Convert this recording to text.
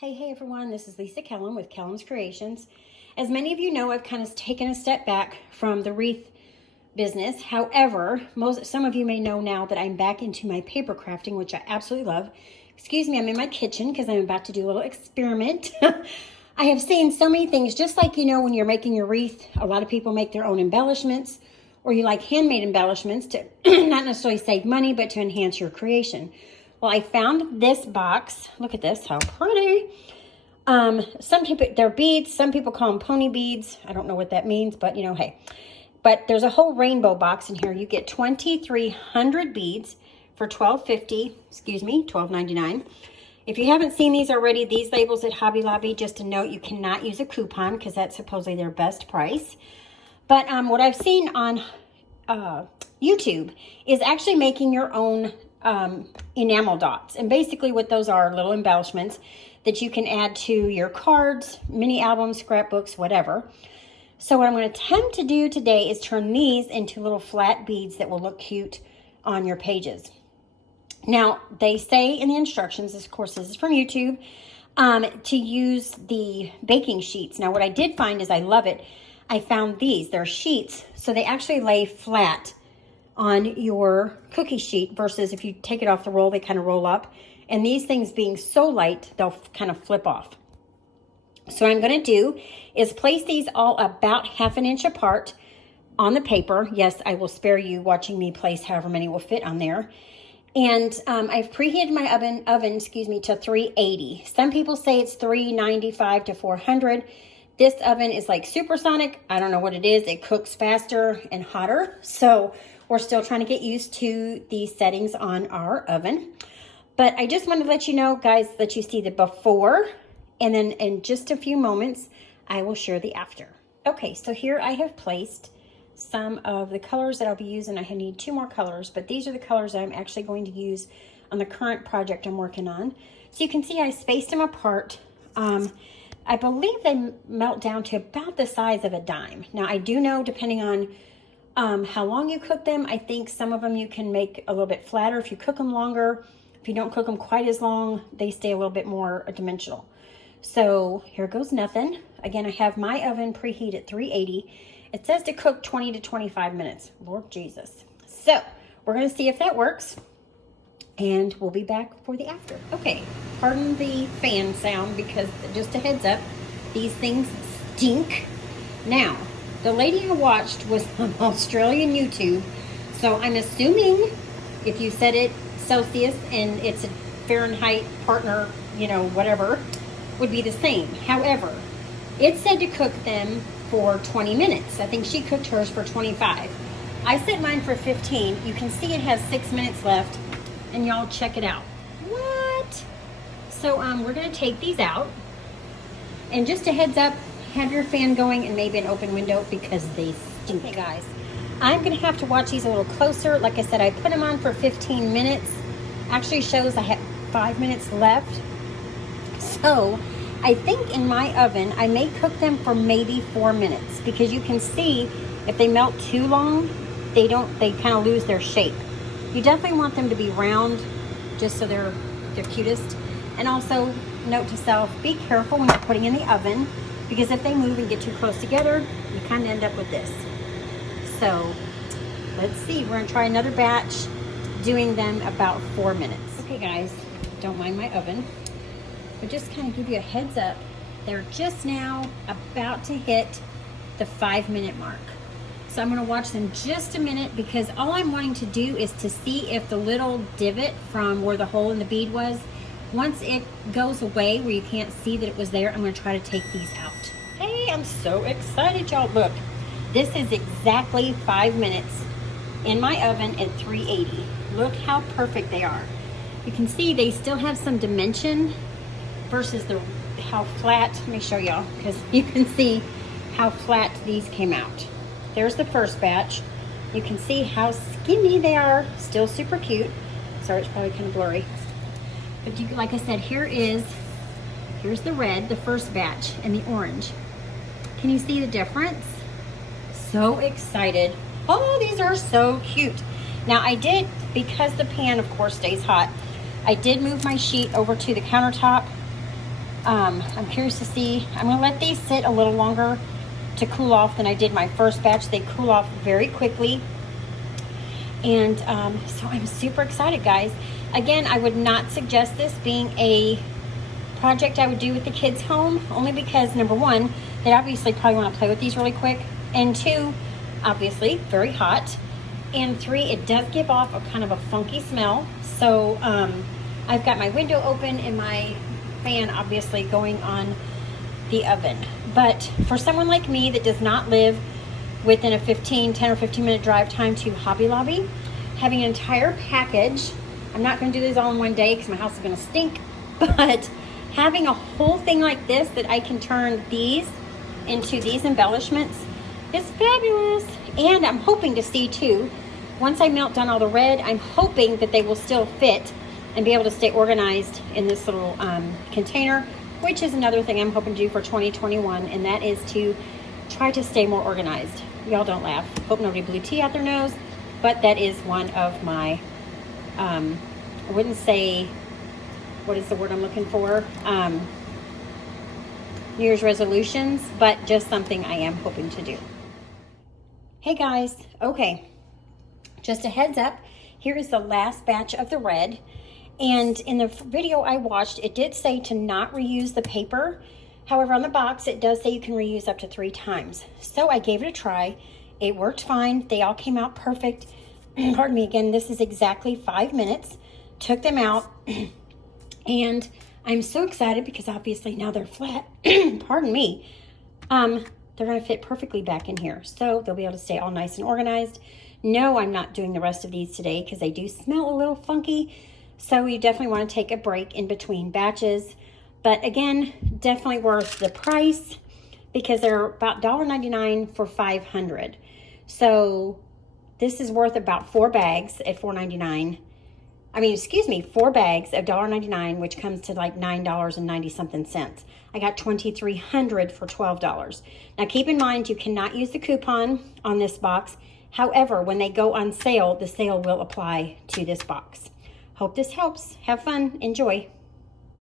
Hey everyone, this is Lisa Kellum with Kellum's Creations. As many of you know, I've kind of taken a step back from the wreath business. However, some of you may know now that I'm back into my paper crafting, which I absolutely love. Excuse me, I'm in my kitchen because I'm about to do a little experiment. I have seen so many things, just like, you know, when you're making your wreath, a lot of people make their own embellishments, or you like handmade embellishments to not necessarily save money, but to enhance your creation. Well, I found this box. Look at this, how pretty. Some people, they're beads. Some people call them pony beads. I don't know what that means, but you know, hey. But there's a whole rainbow box in here. You get 2,300 beads for $12.50. Excuse me, $12.99. If you haven't seen these already, these labels at Hobby Lobby, just a note, you cannot use a coupon because that's supposedly their best price. But what I've seen on YouTube is actually making your own enamel dots. And basically what those are little embellishments that you can add to your cards, mini albums, scrapbooks, whatever. So what I'm going to attempt to do today is turn these into little flat beads that will look cute on your pages. Now, they say in the instructions, of course this is from YouTube, to use the baking sheets. Now what I did find is I love it. I found these. They're sheets, so they actually lay flat on your cookie sheet versus if you take it off the roll, they kind of roll up. And these things being so light, they'll kind of flip off. So what I'm going to do is place these all about 1/2 inch apart on the paper. Yes, I will spare you watching me place however many will fit on there. And I've preheated my oven, to 380. Some people say it's 395 to 400. This oven is like supersonic. I don't know what it is. It cooks faster and hotter. So we're still trying to get used to the settings on our oven. But I just wanted to let you know, guys, that you see the before, and then in just a few moments, I will share the after. Okay, so here I have placed some of the colors that I'll be using. I need 2 more colors, but these are the colors that I'm actually going to use on the current project I'm working on. So you can see I spaced them apart. I believe they melt down to about the size of a dime. Now, I do know, depending on how long you cook them, I think some of them you can make a little bit flatter if you cook them longer. If you don't cook them quite as long, they stay a little bit more dimensional. So here goes nothing. Again, I have my oven preheated at 380. It says to cook 20 to 25 minutes. Lord Jesus. So we're going to see if that works. And we'll be back for the after. Okay, pardon the fan sound because just a heads up, these things stink. Now, the lady I watched was on Australian YouTube. So I'm assuming if you said it Celsius and it's a Fahrenheit partner, you know, whatever, would be the same. However, it said to cook them for 20 minutes. I think she cooked hers for 25. I set mine for 15. You can see it has 6 minutes left, and y'all check it out. What? So we're gonna take these out, and just a heads up, have your fan going and maybe an open window because they stink. Okay, guys, I'm gonna have to watch these a little closer. Like I said, I put them on for 15 minutes. Actually shows I have 5 minutes left. So I think in my oven, I may cook them for maybe 4 minutes because you can see if they melt too long, they kind of lose their shape. You definitely want them to be round just so they're cutest. And also, note to self, be careful when you're putting in the oven because if they move and get too close together, you kind of end up with this. So let's see, we're gonna try another batch, doing them about 4 minutes. Okay guys, don't mind my oven, but just kind of give you a heads up, they're just now about to hit the 5-minute mark. So I'm gonna watch them just a minute because all I'm wanting to do is to see if the little divot from where the hole in the bead was, once it goes away where you can't see that it was there, I'm gonna try to take these out. Hey, I'm so excited, y'all. Look, this is exactly 5 minutes in my oven at 380. Look how perfect they are. You can see they still have some dimension versus how flat. Let me show y'all because you can see how flat these came out. There's the first batch. You can see how skinny they are. Still super cute. Sorry, it's probably kind of blurry. But like I said, here's the red, the first batch, and the orange. Can you see the difference? So excited. Oh, these are so cute. Now I did, because the pan of course stays hot, I did move my sheet over to the countertop I'm curious to see. I'm going to let these sit a little longer to cool off than I did my first batch. They cool off very quickly. And so I'm super excited, guys. Again, I would not suggest this being a project I would do with the kids home, only because number one, they obviously probably want to play with these really quick, and two, obviously very hot, and three, it does give off a kind of a funky smell. So I've got my window open and my fan obviously going on the oven. But for someone like me that does not live within a 10 or 15 minute drive time to Hobby Lobby, having an entire package, I'm not going to do this all in one day because my house is going to stink, but having a whole thing like this that I can turn these into these embellishments is fabulous. And I'm hoping to see too, once I melt down all the red, I'm hoping that they will still fit and be able to stay organized in this little container, which is another thing I'm hoping to do for 2021, and that is to try to stay more organized. Y'all don't laugh. Hope nobody blew tea out their nose, but that is one of my, I wouldn't say, what is the word I'm looking for? New Year's resolutions, but just something I am hoping to do. Hey guys, okay, just a heads up, here is the last batch of the red. And in the video I watched, it did say to not reuse the paper. However, on the box, it does say you can reuse up to 3 times. So I gave it a try. It worked fine. They all came out perfect. Pardon me again, this is exactly 5 minutes. Took them out. And I'm so excited because obviously now they're flat. Pardon me. They're going to fit perfectly back in here. So they'll be able to stay all nice and organized. No, I'm not doing the rest of these today because they do smell a little funky. So you definitely want to take a break in between batches. But again, definitely worth the price because they're about $1.99 for 500. So this is worth about 4 bags at $4.99. I mean, excuse me, 4 bags of $1.99, which comes to like $9.90 something cents. I got 2,300 for $12. Now keep in mind, you cannot use the coupon on this box. However, when they go on sale, the sale will apply to this box. Hope this helps. Have fun. Enjoy.